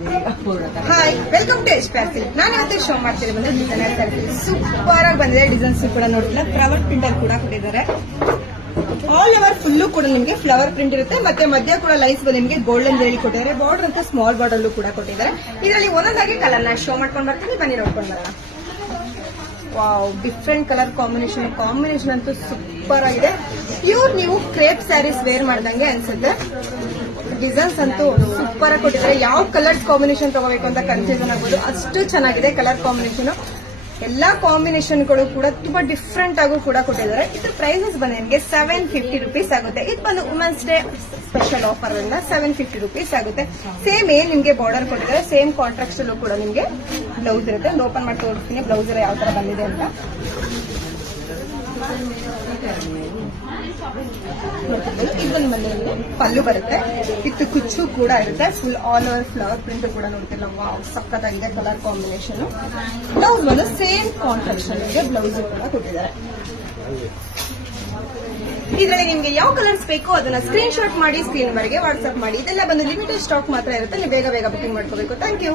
Hi, welcome to H ಪ್ಯಾಸಿಲ್. ನಾನು ಇವತ್ತು ಶೋ ಮಾಡ್ತೀನಿ ಬಂದ್ರೆ ಡಿಸೈನರ್ ಸ್ಯಾರಿ ಸೂಪರ್ ಆಗಿ ಬಂದಿದೆ. ಡಿಸೈನ್ಸ್ ಕೂಡ ನೋಡಿಲ್ಲ, ಫ್ಲವರ್ ಪ್ರಿಂಟ್ ಅಲ್ಲಿ ಕೂಡ ಕೊಟ್ಟಿದ್ದಾರೆ. ಆಲ್ ಓವರ್ ಫುಲ್ಲು ಕೂಡ ನಿಮಗೆ ಫ್ಲವರ್ ಪ್ರಿಂಟ್ ಇರುತ್ತೆ. ಮತ್ತೆ ಮಧ್ಯ ಕೂಡ ಲೈನ್ಸ್ ನಿಮಗೆ ಗೋಲ್ಡನ್ ಜರಿ ಕೊಟ್ಟಿದ್ದಾರೆ. ಬಾರ್ಡರ್ ಅಂತ ಸ್ಮಾಲ್ ಬಾರ್ಡರ್ ಕೂಡ ಕೊಟ್ಟಿದ್ದಾರೆ. ಇದರಲ್ಲಿ ಒಂದೊಂದಾಗಿ ಕಲರ್ ನ ಶೋ ಮಾಡ್ಕೊಂಡು ಬರ್ತೀನಿ, ಬನ್ನಿ ನೋಡ್ಕೊಂಡು ಬರೋಣ. ವಾವ್, ಡಿಫ್ರೆಂಟ್ ಕಲರ್ ಕಾಂಬಿನೇಷನ್ ಅಂತೂ ಸೂಪರ್ ಆಗಿದೆ. ಪ್ಯೂರ್ ನೀವು ಕ್ರೇಪ್ ಸ್ಯಾರೀಸ್ ವೇರ್ ಮಾಡ್ದಂಗೆ ಅನ್ಸುತ್ತೆ. ಡಿಸೈನ್ಸ್ ಅಂತೂ ಸೂಪರ್ ಆಗಿ ಕೊಟ್ಟಿದ್ದಾರೆ. ಯಾವ ಕಲರ್ಸ್ ಕಾಂಬಿನೇಷನ್ ತಗೋಬೇಕು ಅಂತ ಕನ್ಫ್ಯೂಷನ್ ಆಗ್ಬೋದು, ಅಷ್ಟು ಚೆನ್ನಾಗಿದೆ ಕಲರ್ ಕಾಂಬಿನೇಷನ್. ಎಲ್ಲಾ ಕಾಂಬಿನೇಷನ್ಗಳು ಕೂಡ ತುಂಬಾ ಡಿಫ್ರೆಂಟ್ ಆಗು ಕೂಡ ಕೊಟ್ಟಿದ್ದಾರೆ. ಇದ್ರ ಪ್ರೈಸಸ್ ಬಂದು ನಿಮಗೆ 750 rupees ಆಗುತ್ತೆ. ಇದು ಬಂದು ವುಮೆನ್ಸ್ ಡೇ ಸ್ಪೆಷಲ್ ಆಫರ್ ಇಂದ 750 rupees ಆಗುತ್ತೆ. ಸೇಮ್ ಏನ್ ನಿಮ್ಗೆ ಬಾರ್ಡರ್ ಕೊಟ್ಟಿದ್ದಾರೆ, ಸೇಮ್ ಕಾಂಟ್ರಾಕ್ಟ್ ಅಲ್ಲೂ ಕೂಡ ನಿಮ್ಗೆ ಬ್ಲೌಸ್ ಇರುತ್ತೆ. ಒಂದು ಓಪನ್ ಮಾಡಿ ತೋರಿಸ್ತೀನಿ ಬ್ಲೌಸ್ ಯಾವ ತರ ಬಂದಿದೆ ಅಂತ. ಇದನ್ನ ಮನೆಯಲ್ಲಿ ಪಲ್ಲು ಬರುತ್ತೆ, ಇತ್ತು ಕುಚ್ಚು ಕೂಡ ಇರುತ್ತೆ. Full all over flower print ಕೂಡ ನೋಡ್ತಿಲ್ಲ. ವಾವ್, ಸಕ್ಕತ್ತಾಗಿದೆ ಕಲರ್ ಕಾಂಬಿನೇಷನ್. ಬ್ಲೌಸ್ ಬಂದು ಸೇಮ್ ಕಾಂಟ್ರಾಕ್ಷನ್ ಇದೆ, ಬ್ಲೌಸ್ ಕೂಡ ಕೊಟ್ಟಿದ್ದಾರೆ. ಇದರಲ್ಲಿ ನಿಮ್ಗೆ ಯಾವ ಕಲರ್ಸ್ ಬೇಕೋ ಅದನ್ನ ಸ್ಕ್ರೀನ್ ಶಾಟ್ ಮಾಡಿ ಸ್ಕ್ರೀನ್ ವರೆಗೆ ವಾಟ್ಸ್ಆಪ್ ಮಾಡಿ. ಇದೆಲ್ಲ ಬಂದು ಲಿಮಿಟೆಡ್ ಸ್ಟಾಕ್ ಮಾತ್ರ ಇರುತ್ತೆ, ನೀವು ಬೇಗ ಬುಕಿಂಗ್ ಮಾಡ್ಕೋಬೇಕು. Thank you.